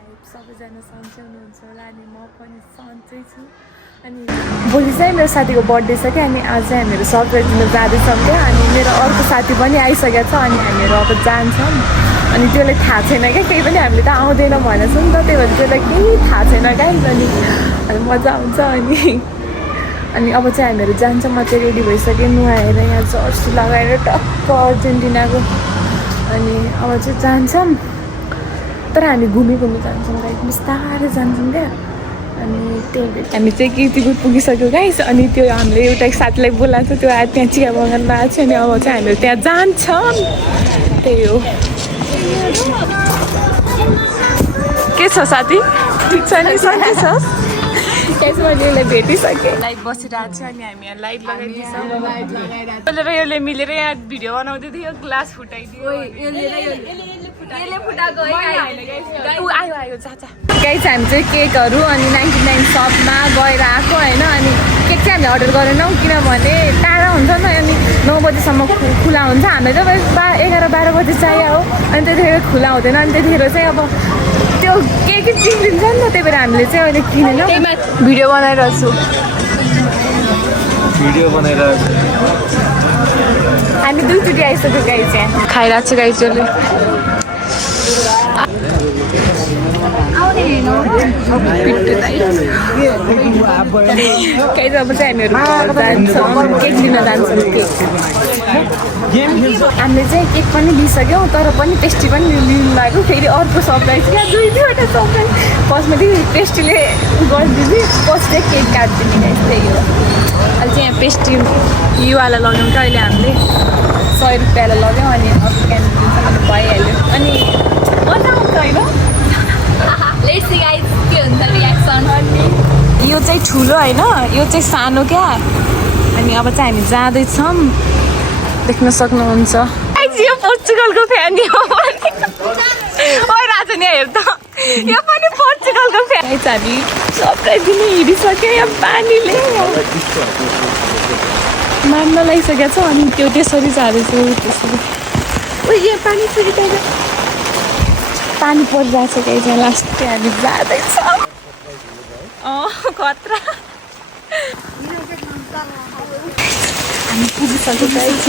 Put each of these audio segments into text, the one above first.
Hope सबैजना सन्चै हुनुहुन्छ होला अनि म पनि सन्चै छु। अनि भोलि चाहिँ मेरो साथीको बर्थडे छ क्या, अनि आज चाहिँ हामीहरू सरप्राइज दिन जाँदैछौँ क्या। अनि मेरो अर्को साथी पनि आइसकेको छ, अनि हामीहरू अब जान्छौँ। अनि त्यसलाई थाहा छैन क्या, केही पनि हामीले त आउँदैन भनेको छ नि त, त्यही भएर त्यसलाई केही थाहा छैन क्या। अनि मजा आउँछ। अनि अब चाहिँ हामीहरू जान्छौँ। म चाहिँ रेडी भइसकेँ, नुहाएर यहाँ जर्सी लगाएर टक्क अर्जेन्टिनाको। अनि अब चाहिँ जान्छौँ, तर हामी घुमी जान्छौँ गाइस, बिस्तारै जान्छौँ क्या। अनि त्यही हामी चाहिँ कीर्तिपुर पुगिसक्यो गाइस। अनि त्यो हामीले एउटा साथीलाई बोलाएको थियो, त्यो त्यहाँ चिया बगानमा आएको छ। अनि अब चाहिँ हामीहरू त्यहाँ जान्छौँ, त्यही हो। के छ साथी, ठिक छ नि, सन्चै छ? यसमा यसलाई भेटिसकेँ, लाइट बसिरहेको छ। अनि हामी यहाँ लाइट लगाइदिन्छौँ, बोलेर यसले मिलेर यहाँ भिडियो बनाउँदै थियो, ग्लास फुटाइदियो। गाइस हामी चाहिँ केकहरू अनि 99 सपमा गएर आएको होइन। अनि केक चाहिँ हामीले अर्डर गरेनौँ, किनभने टाढा हुन्छ नि, अनि 9 बजीसम्म खुला हुन्छ। हामीले चाहिँ 11-12 बजी चाहियो हो, अनि त्यतिखेर खुला हुँदैन। अनि त्यतिखेर चाहिँ अब त्यो केक बिग्रिन्छ नि त, त्यही भएर हामीले चाहिँ अहिले किनेनौँ। भिडियो बनाइरहेको छु, हामी 2 चोटि आइसक्यो गाइस, यहाँ खाइरहेको छु गाइस। जसले केही अब चाहिँ हामीहरू जान्छौँ, केक लिन जान्छौँ। हामीले चाहिँ केक पनि लिइसक्यौँ, तर पनि पेस्ट्री पनि लिनु लाग्यो। फेरि अर्को सरप्राइज क्या, 2-2वटा सरप्राइज। फर्स्टमा चाहिँ पेस्ट्रीले गरिदिने, पछि चाहिँ केक काटिदिने गाइस, त्यही हो। अहिले चाहिँ यहाँ पेस्ट्री युवालाई लगाउँ क्या, अहिले हामीले 100 रुपियाँलाई लग्यौँ। अनि अर्को क्यान्टिन भने भइहाल्यो। अनि मजा आउँछ होइन। लेट्स सी गाइस के हुन्छ रियाक्सन। अनि यो चाहिँ ठुलो होइन, यो चाहिँ सानो क्या। अनि अब चाहिँ हामी जाँदैछौँ, देख्न सक्नुहुन्छ। यो पोर्चुगलको फ्यान हो, राजा नि हेर त, यो पनि पोर्चुगलको फ्यान। हामी सरप्राइज दिने हिँडिसक्यो, यहाँ पानीले मार्न लागिसकेको छ। अनि त्यो त्यसरी जाँदैछ, त्यसरी यहाँ पानी फेरि पानी परिरहेको छ गाइस। यहाँ लास्ट चाहिँ हामी जाँदैछौँ, खतरा। हामी पुगिसक्यो गाइस,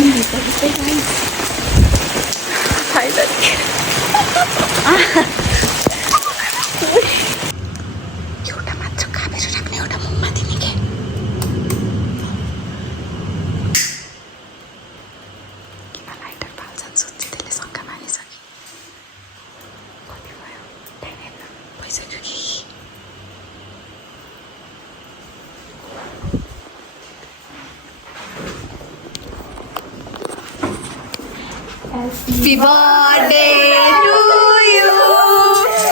एउटा मात्र खाबेर राख्ने, एउटा मुखमा दिने के किन लाइटर फाल्छन् सोध्छु, त्यसले शङ्का मानिसक्यो। कति भयो टाइम हेर्न भइसक्यो कि Happy birthday to you,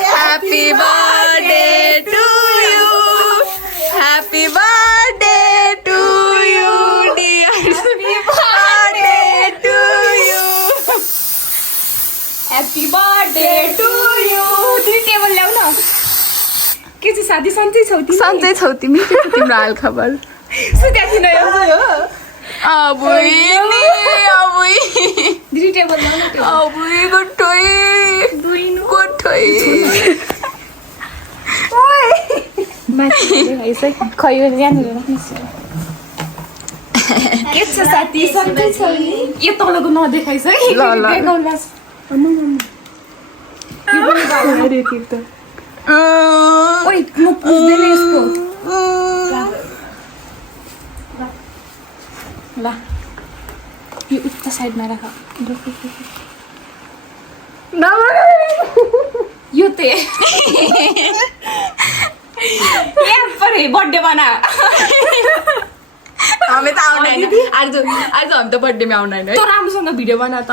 happy birthday to you, happy birthday to you, dear, happy birthday to you, happy birthday to you. तिमी टेबल ल्याउ न। के चाहिँ साथी, सन्चै छौ तिमी? सन्चै छौ तिमी? के छ तिम्रो हाल खबर? सुत्या थिएन यो अबुई नि अबुई दिदी टेबल ल्याउ न। अबुई गुठोई गुठोई ओइ माथि हैछ खै यो यहाँनिर राख्नुस्। के छ साथी, सन्चै छौ नि? यो तलको नदेखाइस है, देखाउलास। यो पनि गाउँ रे के त। ओइ म पुस्दैन यसको ल, यो उता साइडमा राख। यो त यहाँ पर बर्थडे बना। हामी त आउदैन आज हामी त बर्थडेमा आउदैन है। तँ राम्रोसँग भिडियो बना त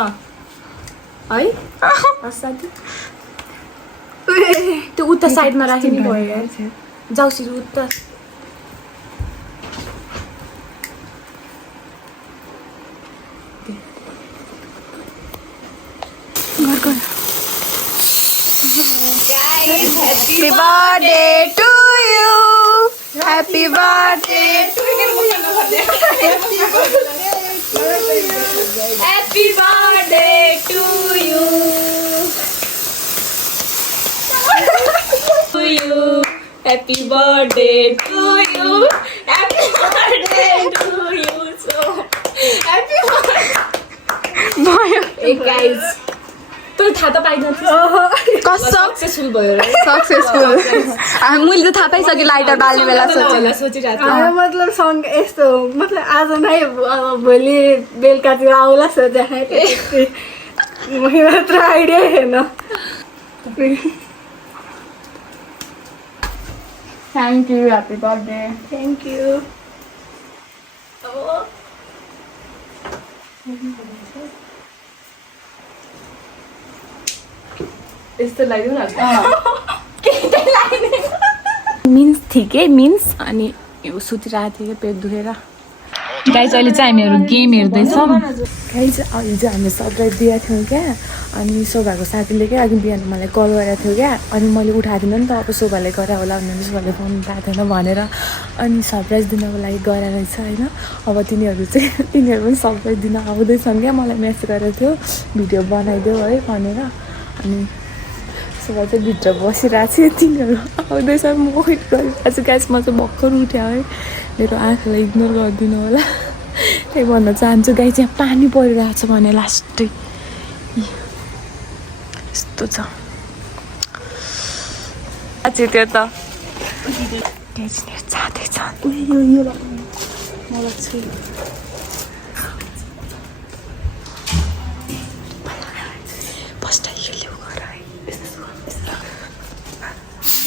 है। साथी त्यो उता साइडमा राख्ने भयो, जाउसी उता। Happy birthday to you, happy birthday to you, happy birthday to you. Happy birthday to you. Happy birthday to you. So happy birthday. Hey guys. तँ थाहा त पाइन कसम सक्सेसफुल भयो र सक्सेसफुल मैले त थाहा पाइसकेँ लाइटर बाल्ने बेला सोचिरहेको मतलब सँग यस्तो मतलब आज नै भोलि बेलुकातिर आउला सोचेको मैले मात्र आइडिया हेर्न thank you happy birthday thank you यस्तो लगाइदिउँ न मिन्स ठिकै मिन्स अनि यो सुतिरहेको थियो पेट दुखेर गाइज अहिले चाहिँ हामीहरू गेम हेर्दैछौँ गाइज हिजो हामीले सरप्राइज दिएको थियौँ क्या अनि शोभाको साथीले क्या अघि बिहान मलाई कल गरेको थियो क्या अनि मैले उठाइदिनँ नि त अब शोभाले गरे होला भने शोभाले फोन उठाएको थिएन भनेर अनि सरप्राइज दिनको लागि गएर रहेछ होइन अब तिनीहरू पनि सरप्राइज दिन आउँदैछन् क्या मलाई मेसेज गरेको थियो भिडियो बनाइदेऊ है भनेर अनि शोभा चाहिँ भित्र बसिरहेको छु तिनीहरू आउँदैछ म वेट गरिरहेको छु ग्यास म चाहिँ भर्खर उठ्यो है मेरो आँखालाई इग्नोर गरिदिनु होला त्यही भन्न चाहन्छु गाई चाहिँ पानी परिरहेको छ भने लास्टै यस्तो छ अझै त्यो त जाँदैछ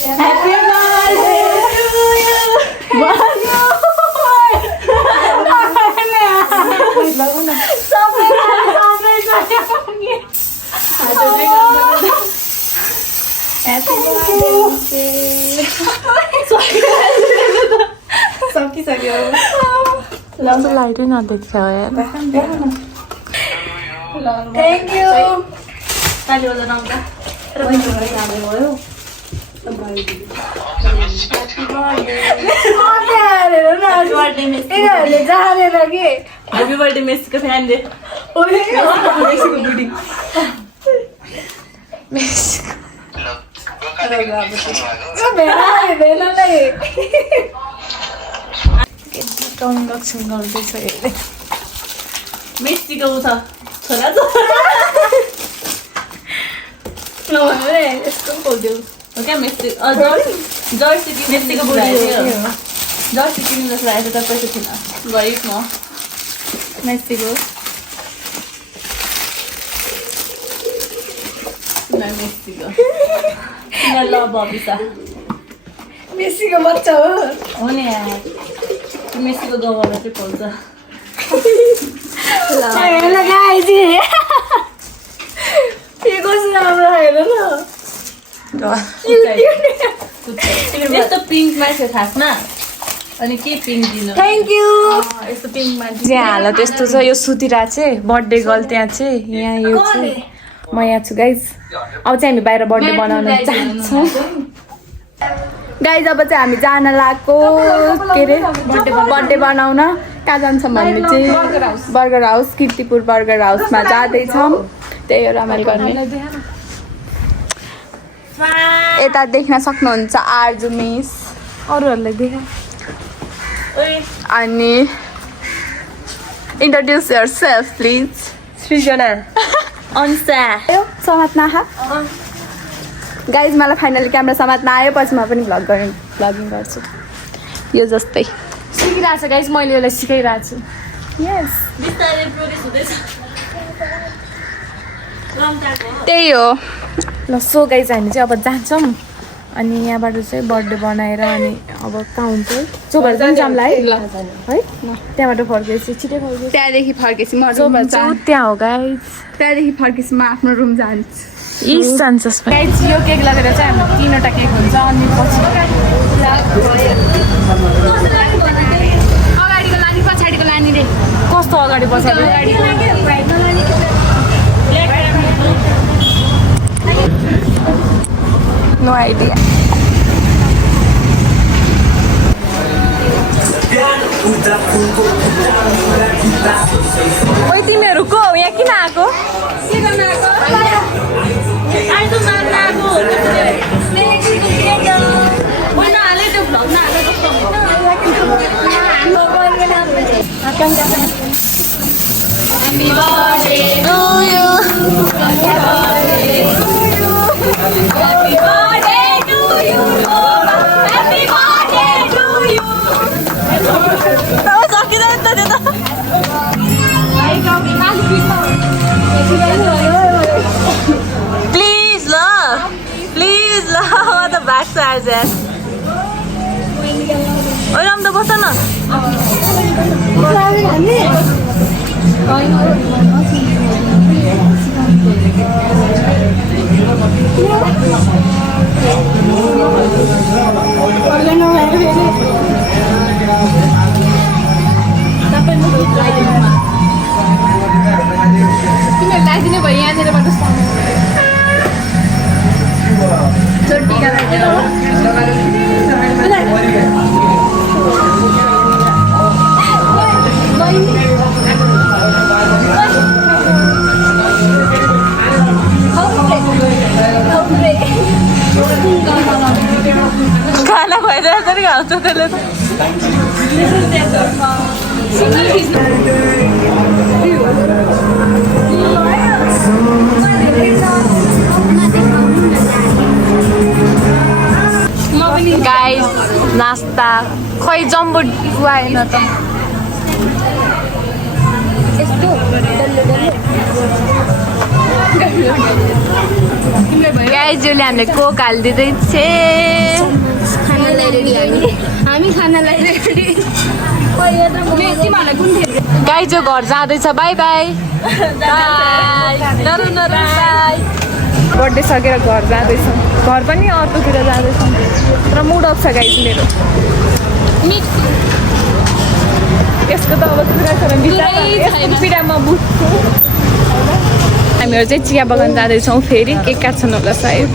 Happy birthday to you. लाइटै नदेख्छ Thank you. Happy birthday मेसीको फ्यान दे संरक्षण गर्दैछ यसले मेसीको उ छ छोरा यस्तो खोल्देऊ हो क्या मेसी जर्सी मेसीको बुढी जर्सी किन्नु जस्तो लागेको छ पैसा थिएन गरिब म मेसीको मेसीको ल बबिसा मेसीको बच्चा हो नि यार मेसीको गाउँबाट चाहिँ पाउँछ यस्तो पिङ्कमा थियो खासमा अनि के पिङ्क दिनु थ्याङ्क यू यस्तो पिङ्कमा चाहिँ हालत यस्तो छ यो सुतिरहेको चाहिँ बर्थडे गर्ल त्यहाँ चाहिँ यहाँ यो चाहिँ म यहाँ छु गाइज अब चाहिँ हामी बाहिर बर्थडे बनाउन चाहन्छौँ गाइज अब चाहिँ हामी जान लागेको के अरे बर्थडे बनाउन कहाँ जान्छौँ भने चाहिँ बर्गर हाउस कीर्तिपुर बर्गर हाउसमा जाँदैछौँ त्यही हो रमाइलो गर्ने यता देख्न सक्नुहुन्छ आर्जु मिस अरूहरूलाई देखा अनि introduce your self please Srijana ANSA समात्न आहा गाइज मलाई फाइनली क्यामेरा समात्न आयो पछि म पनि भ्लगिङ गर्छु यो जस्तै सिकिरहेको छ गाइज मैले यसलाई सिकाइरहेको छु यस बिस्तारै प्रोग्रेस हुँदैछ त्यही हो ल सो गाइज हामी चाहिँ अब जान्छौँ अनि यहाँबाट चाहिँ बर्थडे बनाएर अनि अब कहाँ हुन्छ चोबाट जान्छौँ है त्यहाँबाट फर्केपछि छिटै फर्केपछि त्यहाँदेखि फर्केपछि म जो भन्छ त्यहाँ हो गाइज त्यहाँदेखि फर्केपछि म आफ्नो रुम जान्छु इस्ट चान्सेस गाइज यो केक लगेर चाहिँ हाम्रो 3वटा केक हुन्छ अनि पछि अगाडिको लाने पछाडिको लाने रे कस्तो अगाडि पछाडि नो आइडिया ओइ तिमीहरू को हो यहाँ किन आएको लाग्छ आज ओइ राम त बस न तिमीहरू लगाइदिने भयो यहाँनिरबाट खाना भइरहेको छ नि घाउँछ त्यसले त गाइस नास्ता खै जम्बो आएन त गाइजले हामीले कोक हालिदिँदैछ हामी खानालाई रेडी गाइजो घर जाँदैछ बाई बाई बर्थडे सकेर घर जाँदैछौँ घर पनि अर्कोतिर जाँदैछौँ र मुड अफ छ गाइज मेरो यसको त अब कुरा छ यसको पिरामा बुझ्छु हामीहरू चाहिँ चिया बगान जाँदैछौँ फेरि केक काट्छन् होला सायद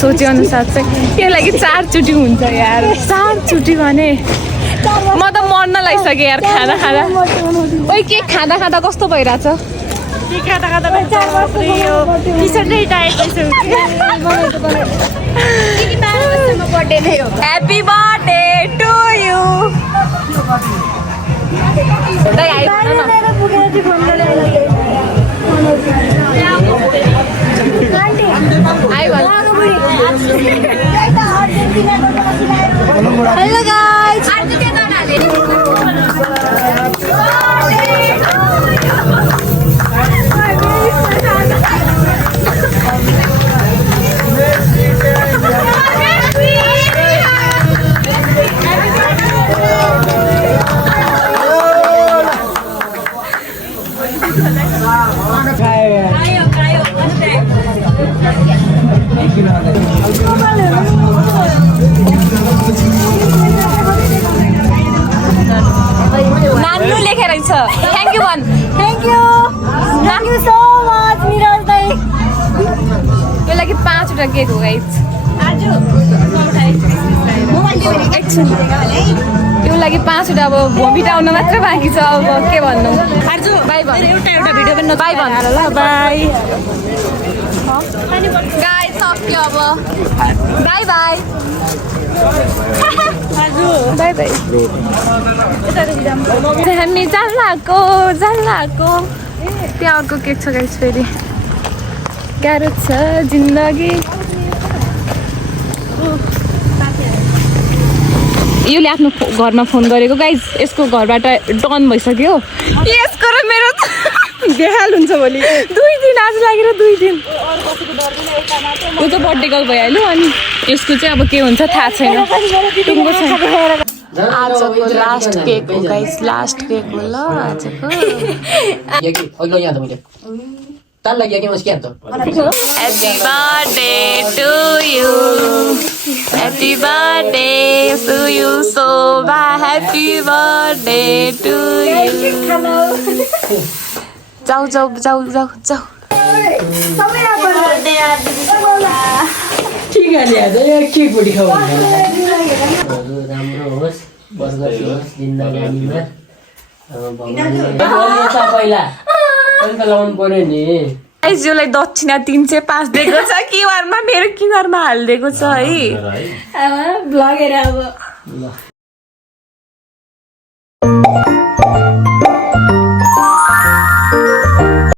सोचे अनुसार चाहिँ यो लागि 4 चोटि हुन्छ यार 4 चोटि भने म त मर्न लागिसकेँ यार खाँदा खाँदा ओइ केक खाँदा खाँदा कस्तो भइरहेछ केक खाँदा खाँदा टी-सर्टै tight happy birthday to you hello guys नान्नु लेखेर छ थ्याङ्क यू भन thank you so much Niraj दाइ यो लागि 5 वटा केक हो गाइस यो लागि 5 वटा अब भोमिट आउन मात्र बाँकी छ अब के भन्नु बाई भन एउटा भिडियो पनि बाई भन ल बाई गाइस सक्यो अब बाई बाई बाई बाई हामी जान्लाको त्यहाँ अर्को केक छ गाइस फेरि गाह्रो छ जिन्दगी योले आफ्नो घरमा फोन गरेको गाइस यसको घरबाट डन भइसक्यो यसको र मेरो बेहाल हुन्छ भोलि 2 दिन आज लागेर 2 दिन यो त बर्थडे गर्ल भइहाल्यो अनि यसको चाहिँ अब के हुन्छ थाहा छैन टुङ्गो छ आजको लास्ट केक हो गाइस लास्ट केक हो ल आजको Happy birthday to you. Happy birthday to you, Soba. Happy birthday to you. जाऊ ठीक है लिया तो ये केक बड़ी खाओ राम्रो होस् बर्गर होस् जिन्दगानीमा भगवानले सबैलाई अन्त लाउनु पर्यो नि गाइस योलाई दक्षिणा 305 दिएको छ क्युआरमा मेरो क्युआरमा हालिदिएको छ है ब्लगेर अब